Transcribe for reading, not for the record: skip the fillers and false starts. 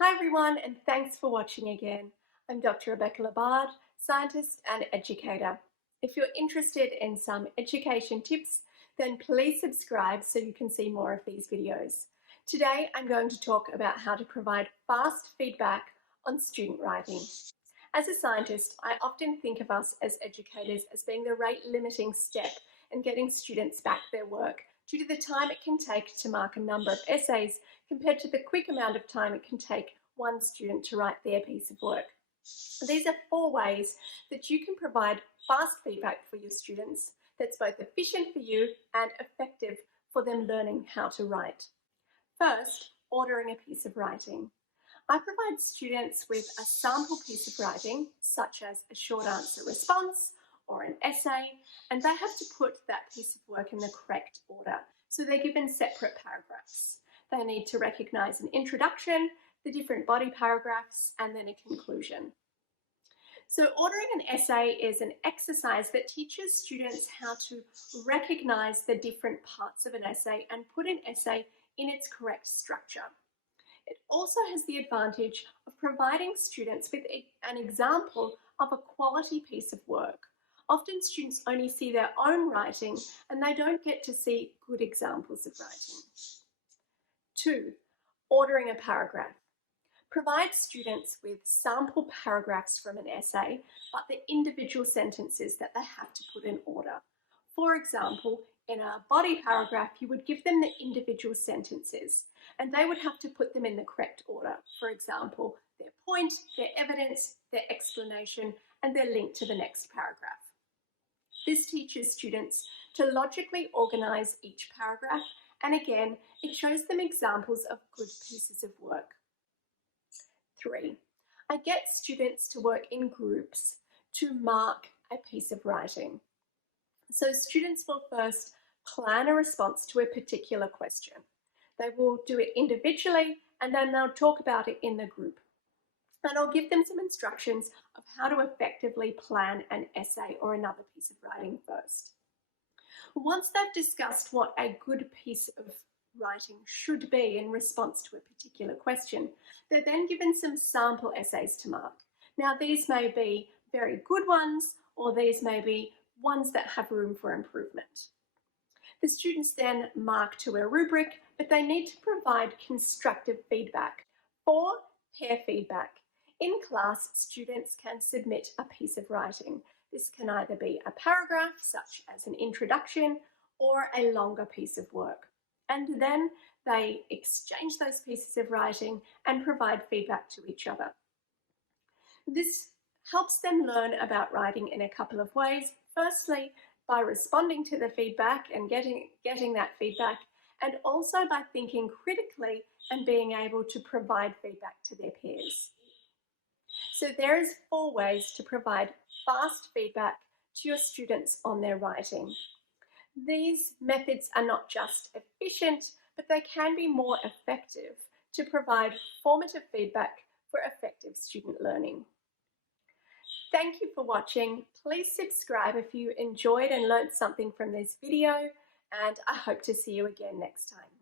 Hi everyone, and thanks for watching again. I'm Dr. Rebecca Labard, scientist and educator. If you're interested in some education tips, then please subscribe so you can see more of these videos. Today I'm going to talk about how to provide fast feedback on student writing. As a scientist, I often think of us as educators as being the rate limiting step in getting students back their work due to the time it can take to mark a number of essays compared to the quick amount of time it can take one student to write their piece of work. These are 4 ways that you can provide fast feedback for your students that's both efficient for you and effective for them learning how to write. First, ordering a piece of writing. I provide students with a sample piece of writing, such as a short answer response or an essay, and they have to put that piece of work in the correct order. So they're given separate paragraphs. They need to recognise an introduction, the different body paragraphs, and then a conclusion. So ordering an essay is an exercise that teaches students how to recognise the different parts of an essay and put an essay in its correct structure. It also has the advantage of providing students with an example of a quality piece of work. Often students only see their own writing and they don't get to see good examples of writing. 2. Ordering a paragraph. Provide students with sample paragraphs from an essay, but the individual sentences that they have to put in order. For example, in a body paragraph, you would give them the individual sentences and they would have to put them in the correct order. For example, their point, their evidence, their explanation, and their link to the next paragraph. This teaches students to logically organise each paragraph, and again, it shows them examples of good pieces of work. 3. I get students to work in groups to mark a piece of writing. So students will first plan a response to a particular question. They will do it individually and then they'll talk about it in the group. And I'll give them some instructions of how to effectively plan an essay or another piece of writing first. Once they've discussed what a good piece of writing should be in response to a particular question, they're then given some sample essays to mark. Now, these may be very good ones, or these may be ones that have room for improvement. The students then mark to a rubric, but they need to provide constructive feedback. For peer feedback. In class, students can submit a piece of writing. This can either be a paragraph, such as an introduction, or a longer piece of work. And then they exchange those pieces of writing and provide feedback to each other. This helps them learn about writing in a couple of ways. Firstly, by responding to the feedback and getting that feedback, and also by thinking critically and being able to provide feedback to their peers. So there is 4 ways to provide fast feedback to your students on their writing. These methods are not just efficient, but they can be more effective to provide formative feedback for effective student learning. Thank you for watching. Please subscribe if you enjoyed and learned something from this video, and I hope to see you again next time.